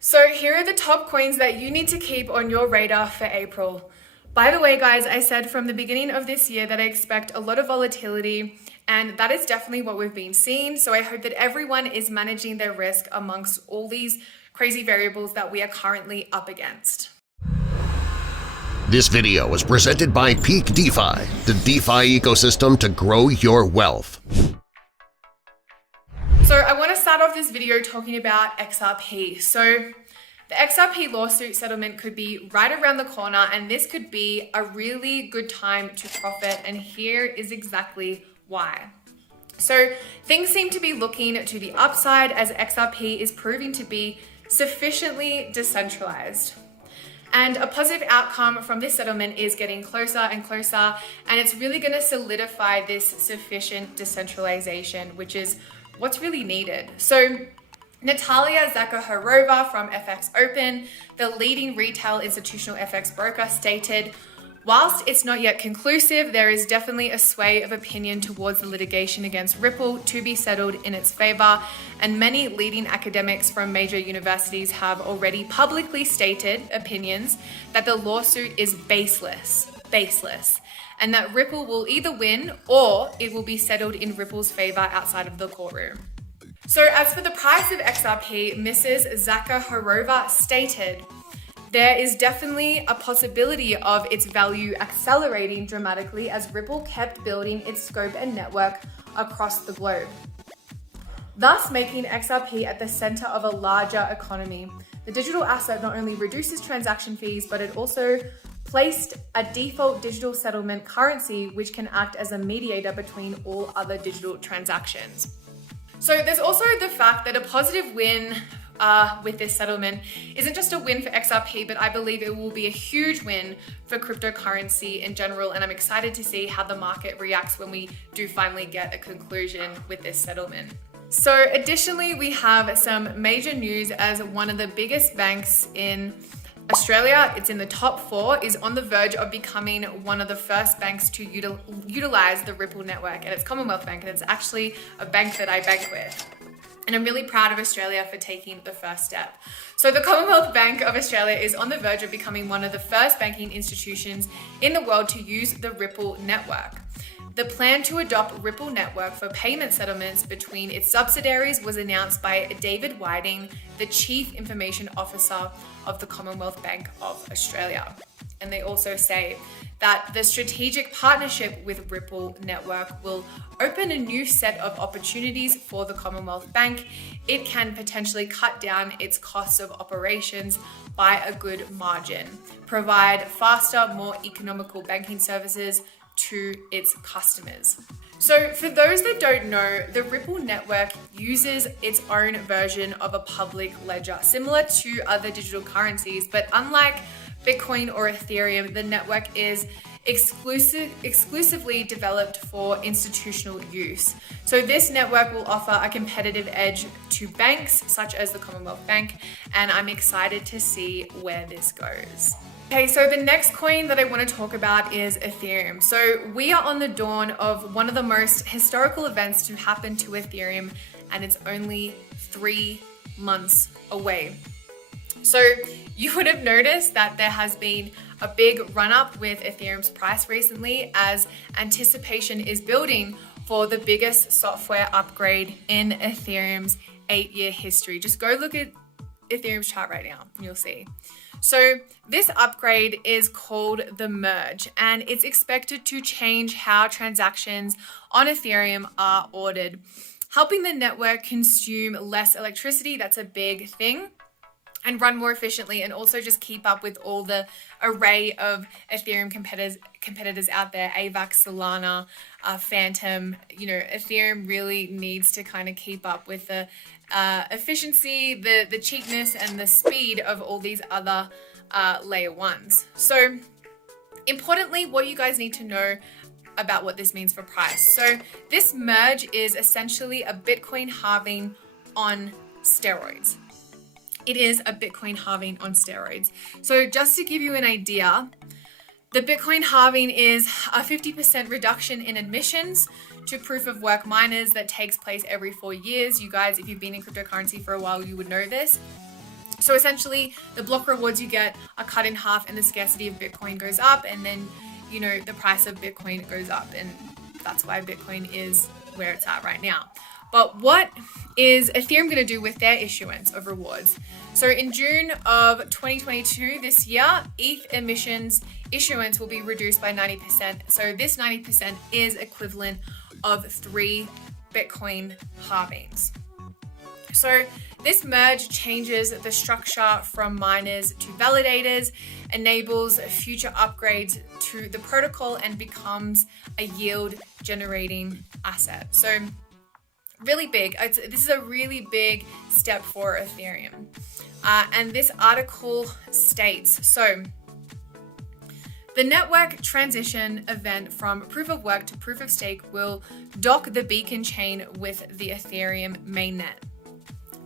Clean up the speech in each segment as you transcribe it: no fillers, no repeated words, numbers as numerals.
So here are the top coins that you need to keep on your radar for April. By the way, guys, I said from the beginning of this year that I expect a lot of volatility, and that is definitely what we've been seeing. So I hope that everyone is managing their risk amongst all these crazy variables that we are currently up against. This video was presented by PEAKDEFI, the DeFi ecosystem to grow your wealth. So I want to start off this video talking about XRP. So the XRP lawsuit settlement could be right around the corner, and this could be a really good time to profit, and here is exactly why. So things seem to be looking to the upside as XRP is proving to be sufficiently decentralized. And a positive outcome from this settlement is getting closer and closer, and it's really going to solidify this sufficient decentralization, which is what's really needed. So Natalia Zakharova from FX Open, the leading retail institutional FX broker, stated, "Whilst it's not yet conclusive, there is definitely a sway of opinion towards the litigation against Ripple to be settled in its favor, and many leading academics from major universities have already publicly stated opinions that the lawsuit is baseless, and that Ripple will either win or it will be settled in Ripple's favor outside of the courtroom." So as for the price of XRP, Mrs. Zakharova stated, "There is definitely a possibility of its value accelerating dramatically as Ripple kept building its scope and network across the globe, thus making XRP at the center of a larger economy. The digital asset not only reduces transaction fees, but it also placed a default digital settlement currency which can act as a mediator between all other digital transactions." So there's also the fact that a positive win with this settlement isn't just a win for XRP, but I believe it will be a huge win for cryptocurrency in general, and I'm excited to see how the market reacts when we do finally get a conclusion with this settlement. So additionally, we have some major news as one of the biggest banks in Australia, it's in the top 4, is on the verge of becoming one of the first banks to utilize the Ripple network, and it's Commonwealth Bank, and it's actually a bank that I bank with. And I'm really proud of Australia for taking the first step. So the Commonwealth Bank of Australia is on the verge of becoming one of the first banking institutions in the world to use the Ripple network. The plan to adopt Ripple network for payment settlements between its subsidiaries was announced by David Whiting, the Chief Information Officer of the Commonwealth Bank of Australia. And they also say that the strategic partnership with Ripple network will open a new set of opportunities for the Commonwealth Bank. It can potentially cut down its costs of operations by a good margin, provide faster, more economical banking services to its customers. So for those that don't know, the Ripple network uses its own version of a public ledger, similar to other digital currencies, but unlike Bitcoin or Ethereum, the network is exclusively developed for institutional use. So this network will offer a competitive edge to banks such as the Commonwealth Bank, and I'm excited to see where this goes. Okay, so the next coin that I want to talk about is Ethereum. So we are on the dawn of one of the most historical events to happen to Ethereum, and it's only 3 months away. So you would have noticed that there has been a big run up with Ethereum's price recently as anticipation is building for the biggest software upgrade in Ethereum's 8-year history. Just go look at Ethereum's chart right now and you'll see. So this upgrade is called the Merge, and it's expected to change how transactions on Ethereum are ordered, helping the network consume less electricity. That's a big thing. And run more efficiently, and also just keep up with all the array of Ethereum competitors out there, AVAX, Solana, Phantom. You know, Ethereum really needs to kind of keep up with the efficiency, the cheapness, and the speed of all these other layer ones. So importantly, what you guys need to know about what this means for price. So this merge is essentially a Bitcoin halving on steroids. It is a Bitcoin halving on steroids. So just to give you an idea, the Bitcoin halving is a 50% reduction in admissions to proof of work miners that takes place every 4 years. You guys, if you've been in cryptocurrency for a while, you would know this. So essentially, the block rewards you get are cut in half and the scarcity of Bitcoin goes up, and then, you know, the price of Bitcoin goes up, and that's why Bitcoin is where it's at right now. But what is Ethereum going to do with their issuance of rewards? So in June of 2022, this year, ETH emissions issuance will be reduced by 90%. So this 90% is equivalent of 3 Bitcoin halvings. So this merge changes the structure from miners to validators, enables future upgrades to the protocol, and becomes a yield generating asset. So really big. This is a really big step for Ethereum. And this article states, so the network transition event from proof of work to proof of stake will dock the beacon chain with the Ethereum mainnet.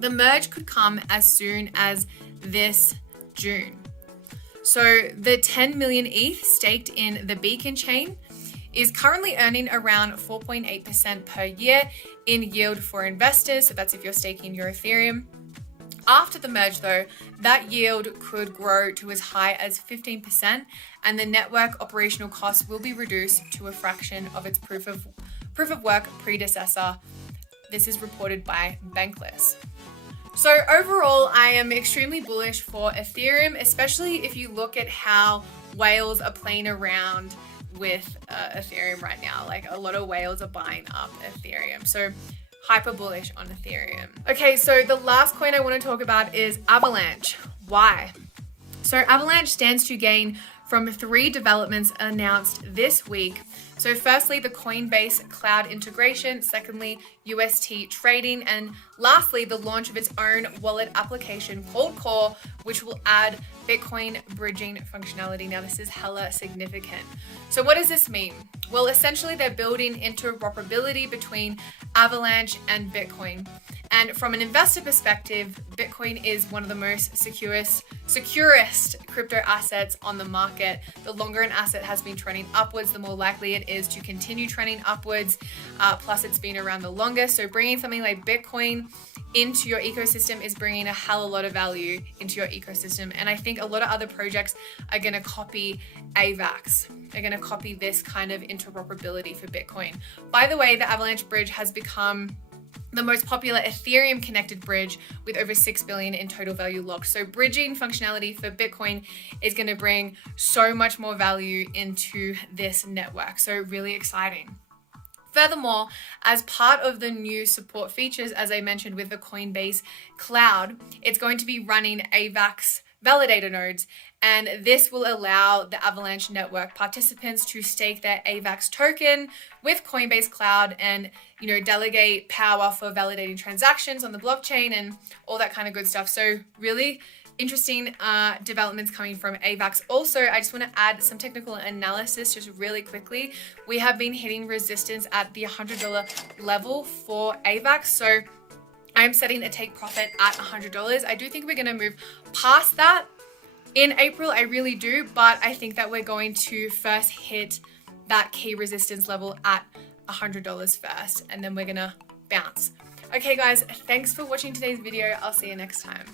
The merge could come as soon as this June. So the 10 million ETH staked in the beacon chain is currently earning around 4.8% per year in yield for investors. So that's if you're staking your Ethereum. After the merge though, that yield could grow to as high as 15%, and the network operational costs will be reduced to a fraction of its proof of work predecessor. This is reported by Bankless. So overall, I am extremely bullish for Ethereum, especially if you look at how whales are playing around with Ethereum right now. Like, a lot of whales are buying up Ethereum. So hyper bullish on Ethereum. Okay, so the last coin I want to talk about is Avalanche. Why? So Avalanche stands to gain from 3 developments announced this week. So firstly, the Coinbase cloud integration, secondly, UST trading, and lastly, the launch of its own wallet application called Core, which will add Bitcoin bridging functionality. Now, this is hella significant. So what does this mean? Well, essentially, they're building interoperability between Avalanche and Bitcoin. And from an investor perspective, Bitcoin is one of the most securest crypto assets on the market. The longer an asset has been trending upwards, the more likely it is to continue trending upwards. Plus, it's been around the longest. So bringing something like Bitcoin into your ecosystem is bringing a hell of a lot of value into your ecosystem. And I think a lot of other projects are going to copy AVAX. They're going to copy this kind of interoperability for Bitcoin. By the way, the Avalanche bridge has become the most popular Ethereum connected bridge with over 6 billion in total value locked. So bridging functionality for Bitcoin is going to bring so much more value into this network. So really exciting. Furthermore, as part of the new support features, as I mentioned with the Coinbase cloud, it's going to be running AVAX validator nodes, and this will allow the Avalanche network participants to stake their AVAX token with Coinbase Cloud and, you know, delegate power for validating transactions on the blockchain and all that kind of good stuff. So really interesting developments coming from AVAX. Also, I just want to add some technical analysis just really quickly. We have been hitting resistance at the $100 level for AVAX. So I'm setting a take profit at $100. I do think we're going to move past that in April. I really do, but I think that we're going to first hit that key resistance level at $100 first, and then we're going to bounce. Okay guys, thanks for watching today's video. I'll see you next time.